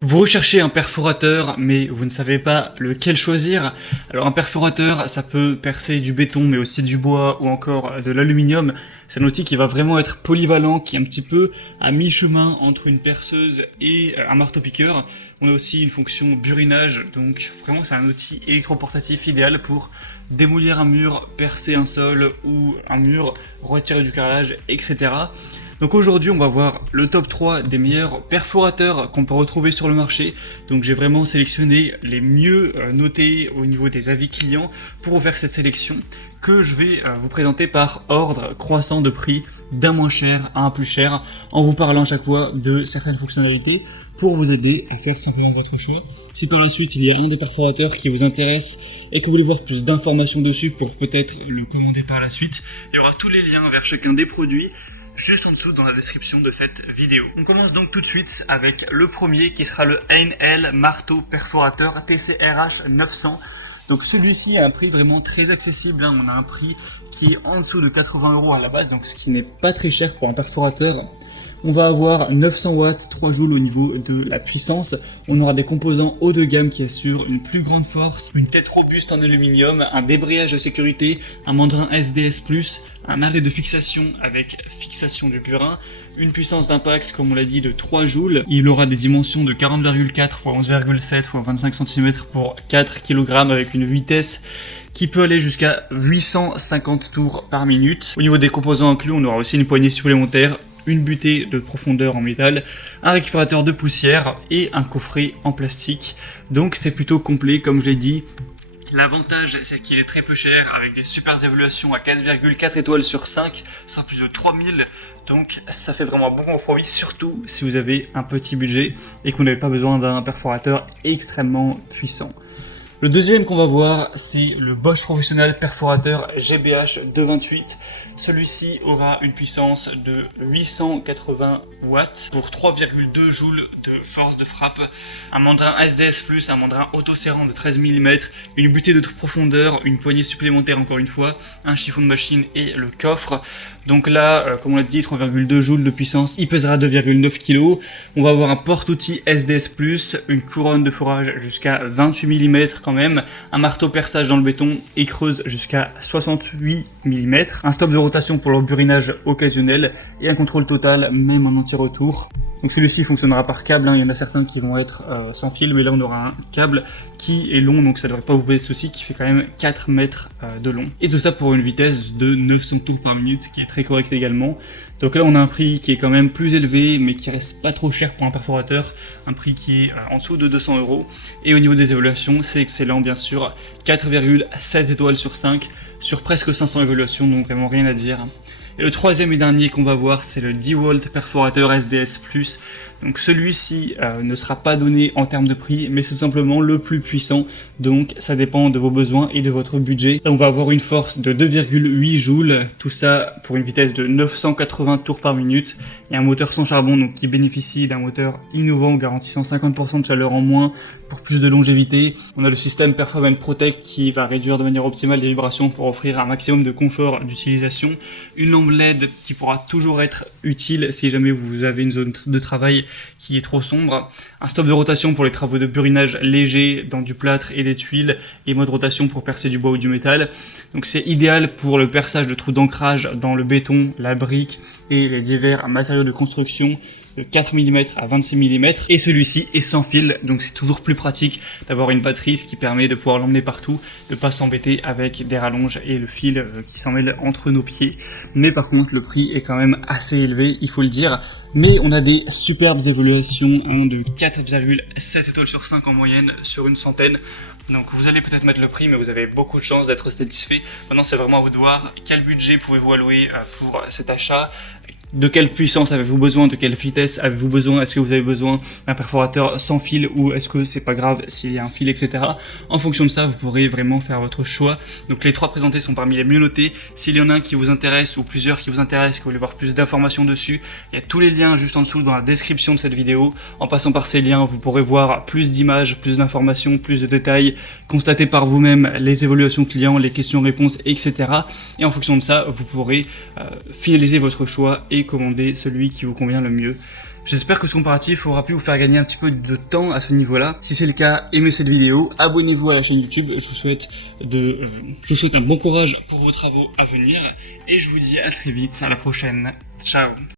Vous recherchez un perforateur, mais vous ne savez pas lequel choisir. Alors un perforateur, ça peut percer du béton, mais aussi du bois ou encore de l'aluminium. C'est un outil qui va vraiment être polyvalent, qui est un petit peu à mi-chemin entre une perceuse et un marteau-piqueur. On a aussi une fonction burinage, donc vraiment c'est un outil électroportatif idéal pour démolir un mur, percer un sol ou un mur, retirer du carrelage, etc. Donc aujourd'hui on va voir le top 3 des meilleurs perforateurs qu'on peut retrouver sur le marché. Donc j'ai vraiment sélectionné les mieux notés au niveau des avis clients pour vous faire cette sélection que je vais vous présenter par ordre croissant de prix d'un moins cher à un plus cher en vous parlant à chaque fois de certaines fonctionnalités pour vous aider à faire tout simplement votre choix. Si par la suite il y a un des perforateurs qui vous intéresse et que vous voulez voir plus d'informations dessus pour peut-être le commander par la suite, il y aura tous les liens vers chacun des produits juste en dessous dans la description de cette vidéo. On commence donc tout de suite avec le premier qui sera le Einhell marteau perforateur TCRH 900. Donc celui-ci a un prix vraiment très accessible, hein. On a un prix qui est en dessous de 80 € à la base, donc ce qui n'est pas très cher pour un perforateur. On va avoir 900 watts, 3 joules au niveau de la puissance. On aura des composants haut de gamme qui assurent une plus grande force, une tête robuste en aluminium, un débrayage de sécurité, un mandrin SDS+, un arrêt de fixation avec fixation du burin, une puissance d'impact, comme on l'a dit, de 3 joules. Il aura des dimensions de 40,4 x 11,7 x 25 cm pour 4 kg avec une vitesse qui peut aller jusqu'à 850 tours par minute. Au niveau des composants inclus, on aura aussi une poignée supplémentaire, une butée de profondeur en métal, un récupérateur de poussière et un coffret en plastique. Donc c'est plutôt complet comme je l'ai dit. L'avantage c'est qu'il est très peu cher avec des super évaluations à 4,4 étoiles sur 5, ça plus de 3000. Donc ça fait vraiment un bon compromis, surtout si vous avez un petit budget et que vous n'avez pas besoin d'un perforateur extrêmement puissant. Le deuxième qu'on va voir, c'est le Bosch Professional Perforateur GBH 228. Celui-ci aura une puissance de 880 watts pour 3,2 joules de force de frappe, un mandrin SDS+, un mandrin auto-serrant de 13 mm, une butée de profondeur, une poignée supplémentaire encore une fois, un chiffon de machine et le coffre. Donc là, comme on l'a dit, 3,2 joules de puissance, il pèsera 2,9 kg. On va avoir un porte-outil SDS+, une couronne de forage jusqu'à 28 mm quand même, un marteau perçage dans le béton et creuse jusqu'à 68 mm, un stop de rotation pour leur burinage occasionnel et un contrôle total même en anti-retour. Donc celui-ci fonctionnera par câble, hein. Il y en a certains qui vont être sans fil, mais là on aura un câble qui est long, donc ça ne devrait pas vous poser de soucis, qui fait quand même 4 mètres de long. Et tout ça pour une vitesse de 900 tours par minute, ce qui est très correct également. Donc là on a un prix qui est quand même plus élevé, mais qui reste pas trop cher pour un perforateur, un prix qui est en dessous de 200 €. Et au niveau des évaluations, c'est excellent bien sûr, 4,7 étoiles sur 5, sur presque 500 évaluations, donc vraiment rien à dire. Et le troisième et dernier qu'on va voir, c'est le DeWalt Perforateur SDS+. Donc celui-ci ne sera pas donné en termes de prix, mais c'est tout simplement le plus puissant. Donc ça dépend de vos besoins et de votre budget. Là, on va avoir une force de 2,8 joules, tout ça pour une vitesse de 980 tours par minute. Il y a un moteur sans charbon donc qui bénéficie d'un moteur innovant garantissant 50% de chaleur en moins pour plus de longévité. On a le système Performance Protect qui va réduire de manière optimale les vibrations pour offrir un maximum de confort d'utilisation. Une lampe LED qui pourra toujours être utile si jamais vous avez une zone de travail qui est trop sombre, un stop de rotation pour les travaux de burinage léger dans du plâtre et des tuiles, et mode rotation pour percer du bois ou du métal. Donc c'est idéal pour le perçage de trous d'ancrage dans le béton, la brique et les divers matériaux de construction de 4 mm à 26 mm, et celui-ci est sans fil, donc c'est toujours plus pratique d'avoir une batterie, ce qui permet de pouvoir l'emmener partout, de pas s'embêter avec des rallonges et le fil qui s'en mêle entre nos pieds. Mais par contre le prix est quand même assez élevé, il faut le dire. Mais on a des superbes évaluations, hein, de 4,7 étoiles sur 5 en moyenne sur une centaine. Donc vous allez peut-être mettre le prix, mais vous avez beaucoup de chances d'être satisfait. Maintenant c'est vraiment à vous de voir quel budget pouvez-vous allouer pour cet achat. De quelle puissance avez-vous besoin, de quelle vitesse avez-vous besoin, est-ce que vous avez besoin d'un perforateur sans fil ou est-ce que c'est pas grave s'il y a un fil, etc. En fonction de ça, vous pourrez vraiment faire votre choix. Donc les trois présentés sont parmi les mieux notés. S'il y en a un qui vous intéresse ou plusieurs qui vous intéressent, que vous voulez voir plus d'informations dessus, il y a tous les liens juste en dessous dans la description de cette vidéo. En passant par ces liens, vous pourrez voir plus d'images, plus d'informations, plus de détails, constater par vous-même les évaluations clients, les questions-réponses, etc. Et en fonction de ça, vous pourrez finaliser votre choix et commander celui qui vous convient le mieux. J'espère que ce comparatif aura pu vous faire gagner un petit peu de temps à ce niveau-là. Si c'est le cas, aimez cette vidéo, abonnez-vous à la chaîne YouTube. Je vous souhaite un bon courage pour vos travaux à venir et je vous dis à très vite, à la prochaine. Ciao.